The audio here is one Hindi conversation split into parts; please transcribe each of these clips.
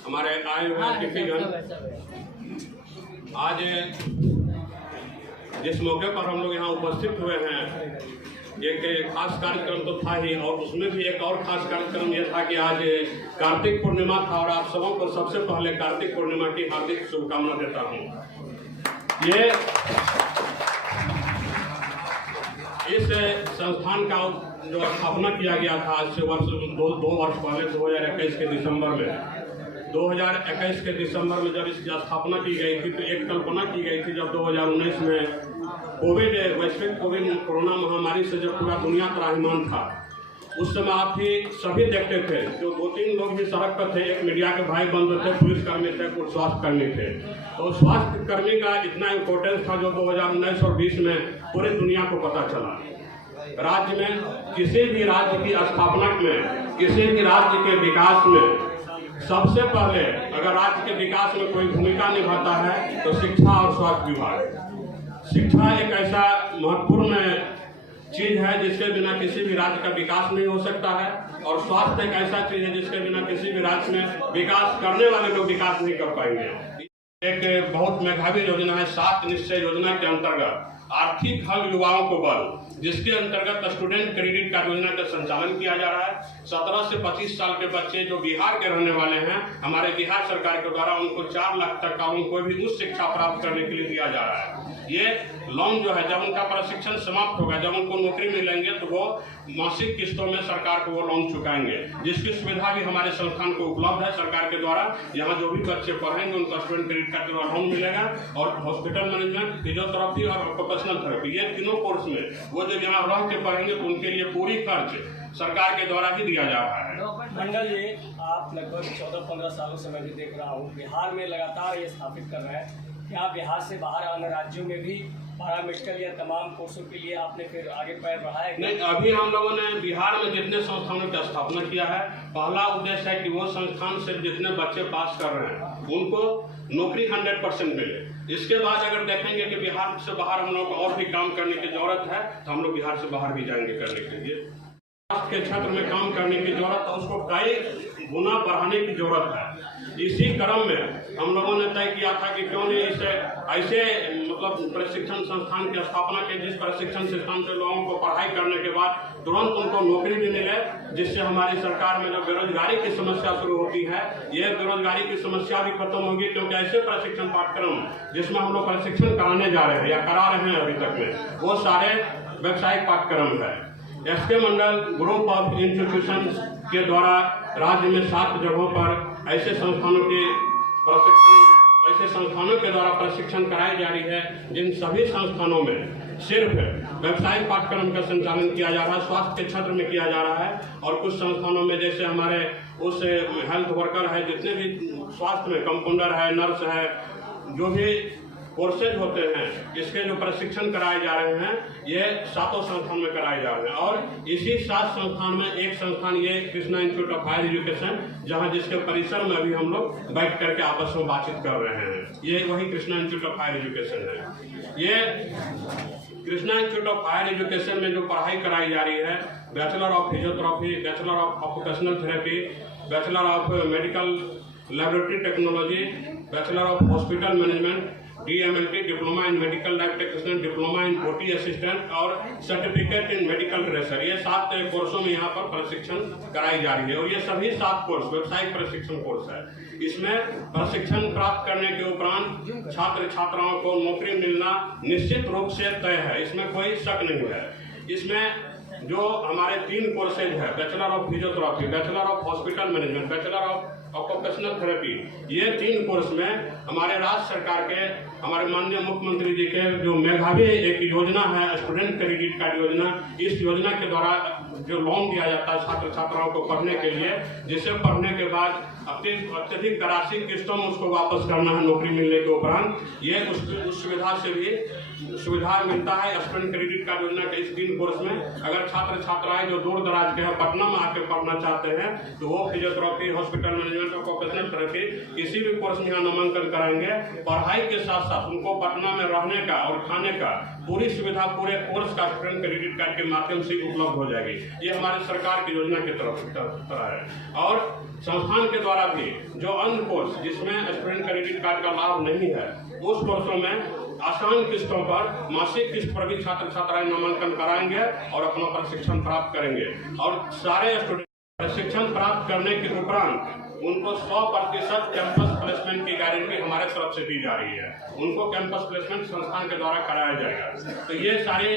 हमारे आए हुए अतिथिगण, आज जिस मौके पर हम लोग यहाँ उपस्थित हुए हैं, एक खास कार्यक्रम तो था ही, और उसमें भी एक और खास कार्यक्रम ये था कि आज कार्तिक पूर्णिमा था और आप सबों को सबसे पहले कार्तिक पूर्णिमा की हार्दिक शुभकामना देता हूँ। ये इस संस्थान का जो स्थापना किया गया था आज से दो वर्ष पहले 2021 के दिसंबर में 2021 के दिसंबर में जब इसकी स्थापना की गई थी, तो एक कल्पना की गई थी जब 2019 में वैश्विक कोरोना महामारी से जब पूरा दुनिया त्राहिमाम था, उस समय आप भी सभी देखते थे, जो 2-3 लोग भी सड़क पर थे, एक मीडिया के भाई बंधु थे, पुलिसकर्मी थे, कुछ स्वास्थ्य कर्मी थे। तो स्वास्थ्य कर्मी का इतना इम्पोर्टेंस था जो 2019 और 20 में पूरे दुनिया को पता चला। राज्य में किसी भी राज्य की स्थापना में, किसी भी राज्य के विकास में सबसे पहले अगर राज्य के विकास में कोई भूमिका निभाता है तो शिक्षा और स्वास्थ्य विभाग। शिक्षा एक ऐसा महत्वपूर्ण चीज है जिसके बिना किसी भी राज्य का विकास नहीं हो सकता है, और स्वास्थ्य एक ऐसा चीज है जिसके बिना किसी भी राज्य में विकास करने वाले लोग विकास नहीं कर पाएंगे। एक बहुत मेधावी योजना है 7 निश्चय योजना के अंतर्गत आर्थिक हल युवाओं को बल, जिसके अंतर्गत स्टूडेंट क्रेडिट कार्ड योजना का संचालन किया जा रहा है। 17 से 25 साल के बच्चे जो बिहार के रहने वाले हैं, हमारे बिहार सरकार के द्वारा उनको 4 लाख तक का उनको भी उच्च शिक्षा प्राप्त करने के लिए दिया जा रहा है। ये लोन जो है, जब उनका प्रशिक्षण समाप्त होगा, जब उनको नौकरी मिलेंगे, तो वो मासिक किस्तों में सरकार को वो लोन चुकाएंगे, जिसकी सुविधा भी हमारे संस्थान को उपलब्ध है सरकार के द्वारा। यहाँ जो भी बच्चे पढ़ेंगे उनको स्टूडेंट क्रेडिट कार्ड के द्वारा लोन मिलेगा, और हॉस्पिटल मैनेजमेंट, फिजियोथेरेपी और ऑक्यूपेशनल थेरेपी, ये तीनों कोर्स में वो जो यहाँ रह के पढ़ेंगे तो उनके लिए पूरी खर्च सरकार के द्वारा ही दिया जा रहा है। मंडल, ये आप लगभग 14-15 सालों से मैं भी देख रहा हूँ, बिहार में लगातार ये स्थापित कर रहे हैं कि आप बिहार से बाहर अन्य राज्यों में भी पैरामेडिकल या तमाम कोर्सों के लिए आपने फिर आगे पैर बढ़ाया? नहीं, अभी हम लोगों ने बिहार में जितने संस्थानों की स्थापना किया है, पहला उद्देश्य है कि वो संस्थान से जितने बच्चे पास कर रहे हैं उनको नौकरी 100% मिले। इसके बाद अगर देखेंगे कि बिहार से बाहर हम लोग को और भी काम करने की जरूरत है, तो हम लोग बिहार से बाहर भी जाएंगे करने के लिए। स्वास्थ्य के क्षेत्र में काम करने की जरूरत है, उसको कई गुना बढ़ाने की जरूरत है। इसी क्रम में हम लोगों ने तय किया था कि क्यों नहीं इसे ऐसे मतलब प्रशिक्षण संस्थान की स्थापना के, जिस प्रशिक्षण संस्थान से लोगों को पढ़ाई करने के बाद तुरंत उनको नौकरी भी मिले, जिससे हमारी सरकार में जो बेरोजगारी की समस्या शुरू होती है, ये बेरोजगारी की समस्या भी खत्म होगी। क्योंकि ऐसे प्रशिक्षण पाठ्यक्रम जिसमें हम लोग प्रशिक्षण कराने जा रहे हैं या करा रहे हैं अभी तक में, वो सारे व्यावसायिक पाठ्यक्रम है। SK Mandal group of institution के द्वारा राज्य में 7 जगहों पर ऐसे संस्थानों के द्वारा प्रशिक्षण कराई जा रही है, जिन सभी संस्थानों में सिर्फ व्यावसायिक पाठ्यक्रम का संचालन किया जा रहा है, स्वास्थ्य के क्षेत्र में किया जा रहा है। और कुछ संस्थानों में जैसे हमारे उस हेल्थ वर्कर है, जितने भी स्वास्थ्य में कंपाउंडर है, नर्स है, जो भी कोर्सेज होते हैं, इसके जो प्रशिक्षण कराए जा रहे हैं, ये 7 संस्थान में कराए जा रहे हैं। और इसी 7 संस्थान में एक संस्थान ये Krishna institute of higher education, जहां जिसके परिसर में अभी हम लोग बैठ करके आपस में बातचीत कर रहे हैं, ये वही Krishna institute of higher education है। ये Krishna institute of higher education में जो पढ़ाई कराई जा रही है, bachelor of physiotherapy, bachelor of occupational therapy, bachelor of medical laboratory technology, bachelor of hospital management, DMLT diploma in medical lab technician, diploma in OT assistant और सर्टिफिकेट इन मेडिकल ड्रेसर, ये 7 कोर्सों में यहाँ पर प्रशिक्षण कराई जा रही है। और ये सभी 7 कोर्स व्यावसायिक प्रशिक्षण कोर्स है। इसमें प्रशिक्षण प्राप्त करने के उपरांत छात्र छात्राओं को नौकरी मिलना निश्चित रूप से तय है, इसमें कोई शक नहीं है। इसमें जो हमारे 3 कोर्सेज है, bachelor of physiotherapy, bachelor of hospital management, bachelor of occupational therapy, ये 3 कोर्स में हमारे राज्य सरकार के, हमारे माननीय मुख्यमंत्री जी के जो मेधावी एक योजना है स्टूडेंट क्रेडिट कार्ड योजना, इस योजना के द्वारा जो लोन दिया जाता है छात्र छात्राओं को पढ़ने के लिए, जिसे पढ़ने के बाद अत्यधिक राशि किस्तों में उसको वापस करना है नौकरी मिलने के उपरांत, ये उस सुविधा से भी सुविधा मिलता है स्टूडेंट क्रेडिट कार्ड योजना के इस 3 कोर्स में। अगर छात्र छात्राएं जो दूर दराज के हैं पटना में आके पढ़ना चाहते हैं तो वो फिजियोथेरेपी, हॉस्पिटल मैनेजमेंट और ऑक्यूपेशनल थेरेपी किसी भी कोर्स में यहाँ नामांकन कराएंगे। पढ़ाई के साथ साथ उनको पटना में रहने का और खाने का पूरी सुविधा पूरे कोर्स का स्टूडेंट क्रेडिट कार्ड के माध्यम से उपलब्ध हो जाएगी। ये हमारी सरकार की योजना की तरह है। और संस्थान के द्वारा भी जो अन्य कोर्स जिसमें स्टूडेंट क्रेडिट कार्ड का लाभ नहीं है, उस कोर्सों में आसान किस्तों पर, मासिक किस्त पर भी छात्र छात्राएं नामांकन कराएंगे और अपना प्रशिक्षण प्राप्त करेंगे। और सारे स्टूडेंट प्रशिक्षण प्राप्त करने के उपरांत उनको 100% कैंपस प्लेसमेंट की गारंटी हमारे तरफ से दी जा रही है। उनको कैंपस प्लेसमेंट संस्थान के द्वारा कराया जाएगा। तो ये सारी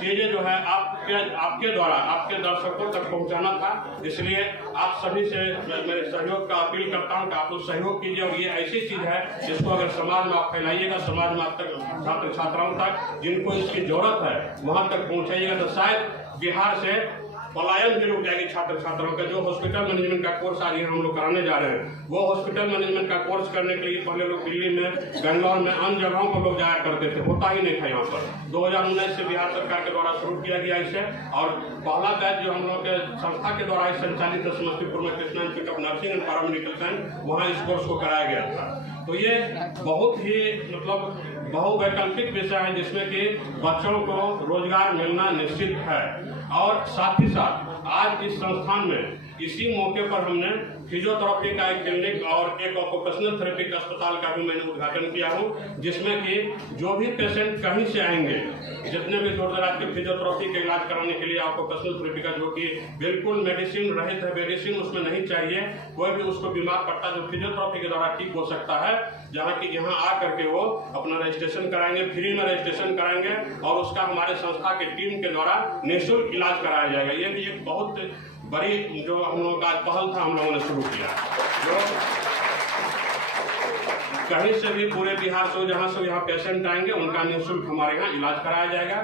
चीजें जो है आपके द्वारा आपके दर्शकों तक पहुंचाना था, इसलिए आप सभी से मेरे सहयोग का अपील करता हूं कि आप लोग सहयोग कीजिए। और ये ऐसी चीज है जिसको अगर समाज में आप फैलाइएगा, समाज में आप तक छात्र छात्राओं तक जिनको इसकी जरूरत है वहां तक पहुंचाइएगा, तो शायद बिहार से पलायन भी रुक जाएगी छात्र छात्राओं का। जो हॉस्पिटल मैनेजमेंट का कोर्स आज हम लोग कराने जा रहे हैं, वो हॉस्पिटल मैनेजमेंट का कोर्स करने के लिए पहले लोग दिल्ली में, बेंगलोर में, अन्य जगहों पर लोग जाया करते थे, होता ही नहीं था यहाँ पर। 2019 से बिहार सरकार के द्वारा शुरू किया गया इसे, और पहला बैच जो हम लोग के संस्था के द्वारा संचालित है समस्तीपुर में Krishna institute of nursing and paramedical science, वहाँ इस कोर्स को कराया गया था। तो ये बहुत ही मतलब बहुवैकल्पिक विषय है जिसमें कि बच्चों को रोजगार मिलना निश्चित है। और साथ ही साथ आज इस संस्थान में इसी मौके पर हमने फिजियोथेरेपी का एक क्लिनिक और एक ऑक्यूपेशनल थेरेपी का अस्पताल का भी मैंने उद्घाटन किया हूँ, जिसमें कि जो भी पेशेंट कहीं से आएंगे, जितने भी दूर दराज के फिजियोथेरेपी के इलाज कराने के लिए ऑक्यूपेशनल थेरेपी का, जो कि बिल्कुल मेडिसिन रहित है, मेडिसिन उसमें नहीं चाहिए, कोई भी उसको बीमार पड़ता जो फिजियोथेरेपी के द्वारा ठीक हो सकता है, जहाँ की यहाँ आ करके वो अपना रजिस्ट्रेशन कराएंगे, फ्री में रजिस्ट्रेशन कराएंगे और उसका हमारे संस्था के टीम के द्वारा निःशुल्क इलाज कराया जाएगा। ये भी एक बहुत बड़ी जो हम लोगों का पहल था, हम लोगों ने शुरू किया। जो कहीं से भी पूरे बिहार से जहाँ से यहाँ पेशेंट आएंगे उनका निःशुल्क हमारे यहाँ इलाज कराया जाएगा।